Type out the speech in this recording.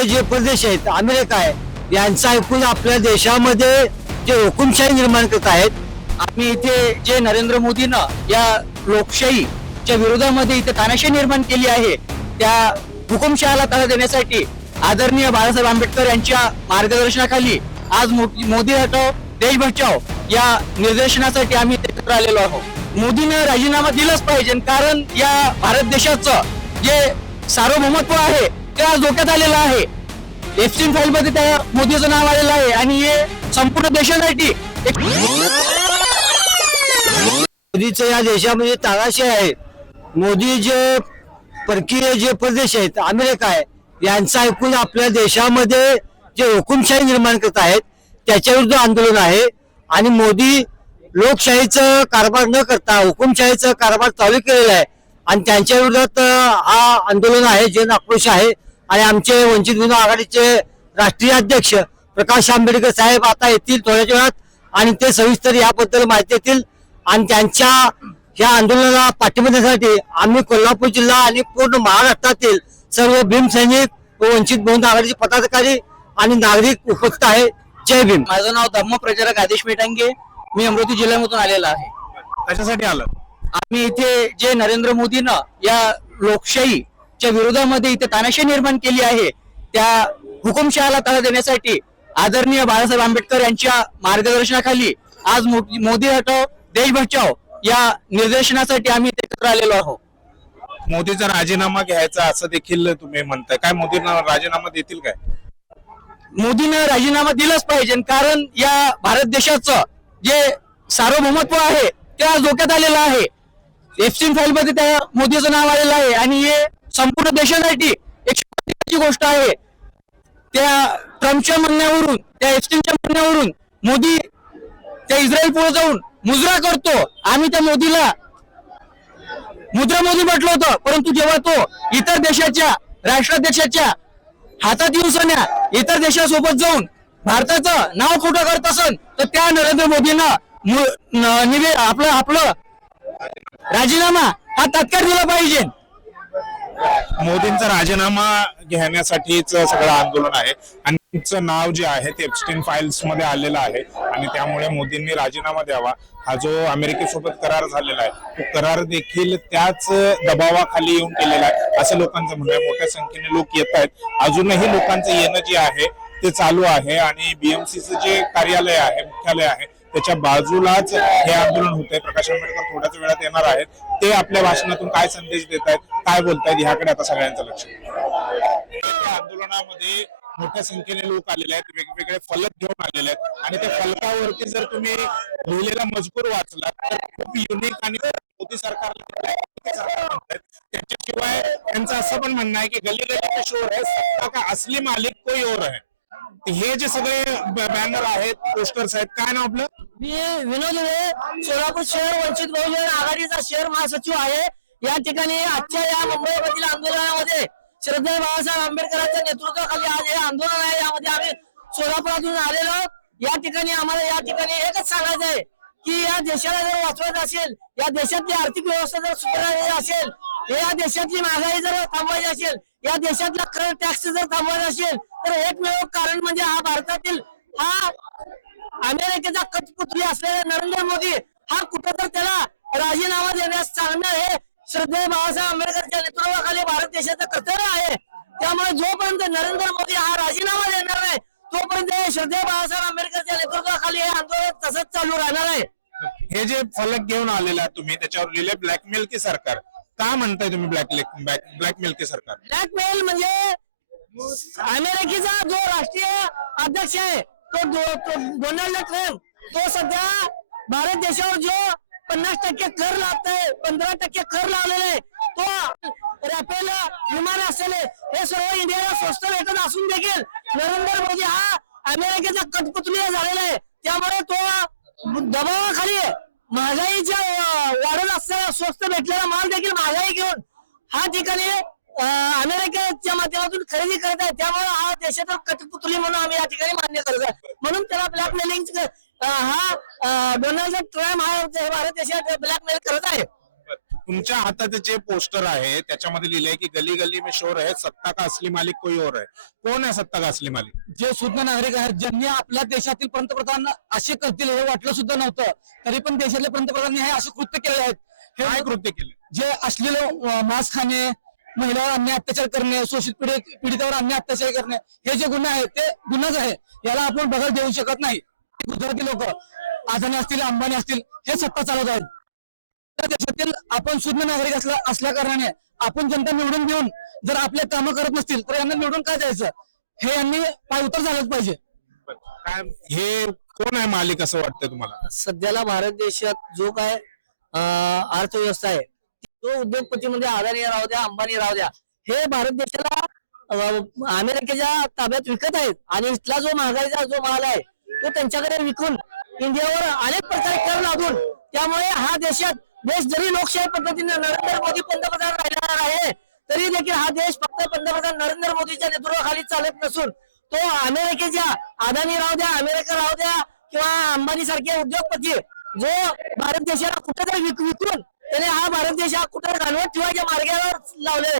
परकीय जे प्रदेश आहेत, अमेरिका आहे, यांचं ऐकून आपल्या देशामध्ये जे हुकुमशाही निर्माण करत आहेत. आम्ही इथे जे नरेंद्र मोदीनं या लोकशाहीच्या विरोधामध्ये इथे तानाशाही निर्माण केली आहे, त्या हुकुमशहाला तडा देण्यासाठी आदरणीय बाळासाहेब आंबेडकर यांच्या मार्गदर्शनाखाली आज मोदी हटाओ देश बचाओ या निर्देशनासाठी आम्ही एकत्र आलेलो आहोत. मोदीनं राजीनामा दिलाच पाहिजे, कारण या भारत देशाचं जे सार्वभौमत्व आहे ते आज धोक्यात आलेलं आहे. एफस्टीन फाईल मध्ये त्या मोदीचं नाव आलेलं आहे आणि हे संपूर्ण देशासाठी एक मोदीचं या देशामध्ये तानाशाही आहे. मोदी जे परकीय जे प्रदेश आहेत, अमेरिका आहे, यांचं ऐकून आपल्या देशामध्ये जे हुकुमशाही निर्माण करत आहेत त्याच्या विरुद्ध आंदोलन आहे. आणि मोदी लोकशाहीचं कारभार न करता हुकुमशाहीचं कारभार चालू केलेला आहे आणि त्यांच्या विरोधात हा आंदोलन आहे, जन आक्रोश आहे. आणि आमचे वंचित बहुजन आघाडीचे राष्ट्रीय अध्यक्ष प्रकाश आंबेडकर साहेब आता येतील थोड्याच वेळात आणि ते सविस्तर याबद्दल माहिती देतील. आणि त्यांच्या या आंदोलनाला पाठिंबा देण्यासाठी आम्ही कोल्हापूर जिल्हा आणि पूर्ण महाराष्ट्रातील सर्व भीमसैनिक व वंचित बहुजन आघाडीचे पदाधिकारी आणि नागरिक उपस्थित आहे. जय भीम. माझं नाव धम्म प्रचारक आदेश मेटांगे, मी अमरावती जिल्ह्यामधून आलेला आहे. कशासाठी आलं? आम्ही इथे जे नरेंद्र मोदीनं या लोकशाहीच्या विरोधामध्ये इथे तानाशाही निर्माण केली आहे, त्या हुकुमशहाला तडा देण्यासाठी आदरणीय बाळासाहेब आंबेडकर यांच्या मार्गदर्शनाखाली आज मोदी हटाओ देश बचाओ या निर्देशनासाठी आम्ही एकत्र आलेलो आहोत. मोदीचा राजीनामा घ्यायचा असं देखील तुम्ही म्हणताय, काय मोदींना राजीनामा देतील काय? मोदीनं राजीनामा दिलाच पाहिजे, कारण या भारत देशाचं जे सार्वभौमत्व आहे ते आज धोक्यात आलेलं आहे. एफस्टीन फाईल मध्ये त्या मोदीचं नाव आलेलं आहे आणि हे संपूर्ण देशासाठी एक शक्तीची गोष्ट आहे. त्या ट्रम्पच्या म्हणण्यावरून, त्या एफस्टीनच्या म्हणण्यावरून मोदी त्या इस्रायल पुढे जाऊन मुजरा करतो. आम्ही त्या मोदीला मुद्रा मोदी म्हटलं होतं, परंतु जेव्हा तो इतर देशाच्या राष्ट्राध्यक्षाच्या हातात येऊन सन्या इतर देशासोबत जाऊन भारताचं नाव खोटं करत असन तर त्या नरेंद्र मोदींना आपलं राजीनामा हा तात्काळ दिला पाहिजे. मोदींचा राजीनामा घेण्यासाठीच सगळं आंदोलन आहे आणि त्यांचं नाव जे आहे ते एप्स्टीन फाईल्स मध्ये आलेलं आहे आणि त्यामुळे मोदींनी राजीनामा द्यावा. हा जो अमेरिकेसोबत करार झालेला आहे तो करार देखील त्याच दबावाखाली येऊन केलेला आहे असं लोकांचं म्हणणं आहे. मोठ्या संख्येने लोक येत आहेत, अजूनही लोकांचं येणं जे आहे ते चालू आहे आणि बीएमसीचं जे कार्यालय आहे, मुख्यालय आहे, त्याच्या बाजूलाच हे आंदोलन होत आहे. प्रकाश आंबेडकर थोड्याच वेळात येणार आहेत, ते आपल्या भाषणातून काय संदेश देत आहेत, काय बोलतायत ह्याकडे आता सगळ्यांचं लक्ष. या आंदोलनामध्ये मोठ्या संख्येने लोक आलेले आहेत, वेगवेगळे फलक घेऊन आलेले आहेत आणि त्या फलकावरती जर तुम्ही लिहिलेला मजकूर वाचला तर खूप युनिक आणि मोदी सरकारला त्याच्याशिवाय त्यांचं असं पण म्हणणं आहे की गली गली पे शोर है, सत्ता का असली मालिक कोई और है. हे जे सगळे बॅनर आहेत, पोस्टर्स आहेत, काय नाव आपलं? मी विनोद उळे, सोलापूर शहर वंचित बहुजन आघाडीचा शहर महासचिव आहे. या ठिकाणी आजच्या या मुंबईमधील आंदोलनामध्ये श्रद्धेय बाळासाहेब आंबेडकरांच्या नेतृत्वाखाली आज हे आंदोलन आहे. यामध्ये आम्ही सोलापुरातून आलेलो. या ठिकाणी आम्हाला या ठिकाणी एकच सांगायचं आहे की या देशाला जर वाचवायचं असेल, या देशातली आर्थिक व्यवस्था जर सुधारायची असेल, या देशातली महागाई जर थांबवायची असेल, या देशातला कर टॅक्स जर थांबवायचा असेल तर एकमेव कारण म्हणजे हा भारतातील हा अमेरिकेचा कठपुतली असलेला नरेंद्र मोदी हा कुठं तर त्याला राजीनामा देण्यास सांगणं हे श्रद्धेय बाळासाहेब आंबेडकरच्या नेतृत्वाखाली भारत देशाचं कर्तव्य आहे. त्यामुळे जोपर्यंत नरेंद्र मोदी हा राजीनामा देणार नाही तोपर्यंत श्रद्धेय बाळासाहेब आंबेडकरच्या नेतृत्वाखाली हे आंदोलन तसंच चालू राहणार आहे. हे जे फलक घेऊन आलेला तुम्ही त्याच्यावर लिहिले ब्लॅकमेल की सरकार, का म्हणताय तुम्ही ब्लॅकमेल की सरकार? ब्लॅकमेल म्हणजे अमेरिकेचा जो राष्ट्रीय अध्यक्ष आहे तो डोनाल्ड ट्रम्प, तो सध्या भारत देशावर जो 50% कर लावतोय, 15% कर लावलेले आहे, तो राफेल विमान असलेले हे सर्व इंडियाला स्वस्त भेटत असून देखील नरेंद्र मोदी हा अमेरिकेचा कठपुतली झालेला आहे. त्यामुळे तो दबावाखाली महागाईच्या वाढत असलेला स्वस्त भेटलेला माल देखील महागाई घेऊन हा ठिकाणी अमेरिकेच्या माध्यमातून खरेदी करत आहे. त्यामुळे हा देशाचा कठपुतली म्हणून आम्ही या ठिकाणी मान्य करत आहे. म्हणून त्याला ब्लॅकमेलिंग हा डोनाल्ड ट्रम्प हा भारत देशात ब्लॅकमेल करत आहे. तुमच्या हातात जे पोस्टर आहे त्याच्यामध्ये लिहिलंय की गली गली में शोर है, सत्ता का असली मालिक कोई और है. कोण आहे सत्ता का असली मालिक? जे सुज्ञ नागरिक आहेत, ज्यांनी आपल्या देशातील पंतप्रधान असे करतील हे वाटलं सुद्धा नव्हतं, तरी पण देशातले पंतप्रधानांनी हे असे कृत्य केले आहेत. काय हे कृत्य केले? जे असलेले मांस खाणे, महिलावर अन्याय अत्याचार करणे, शोषित पीडितावर अन्याय अत्याचार करणे, हे जे गुन्हे आहेत ते गुन्हाच आहे. याला आपण बघायला देऊ शकत नाही. गुजराती लोक अदानी असतील, अंबानी असतील, हे सत्ता चालवत आहेत. त्या देशातील आपण शुद्ध नागरिक असल्या कारणाने आपण जनता निवडून देऊन जर आपले कामं करत नसतील तर यांना निवडून काय द्यायचं, हे यांनी पायउतार झालंच पाहिजे. काय हे कोण आहे मालिक असं वाटतं तुम्हाला? सध्याला भारत देशात जो काय अर्थव्यवस्था आहे, तो उद्योगपती म्हणजे अदानी राहू द्या, अंबानी राहू द्या, हे भारत देशाला अमेरिकेच्या ताब्यात विकत आहेत. आणि इथला जो महागाईचा जो माल आहे तो त्यांच्याकडे विकून इंडियावर अनेक प्रकारे कर लादून, त्यामुळे हा देश जरी लोकशाही पद्धतीने नरेंद्र मोदी पंतप्रधान राहिला आहे तरी देखील हा देश फक्त पंतप्रधान नरेंद्र मोदीच्या नेतृत्वाखाली चालत नसून तो अमेरिकेच्या अदानी राहू द्या, अमेरिका राहू द्या किंवा अंबानी सारखे उद्योगपती जो भारत देशाला कुठेतरी विकून त्याने हा भारत देश हा कुठे घालवत ठेवायच्या मार्गावर लावले.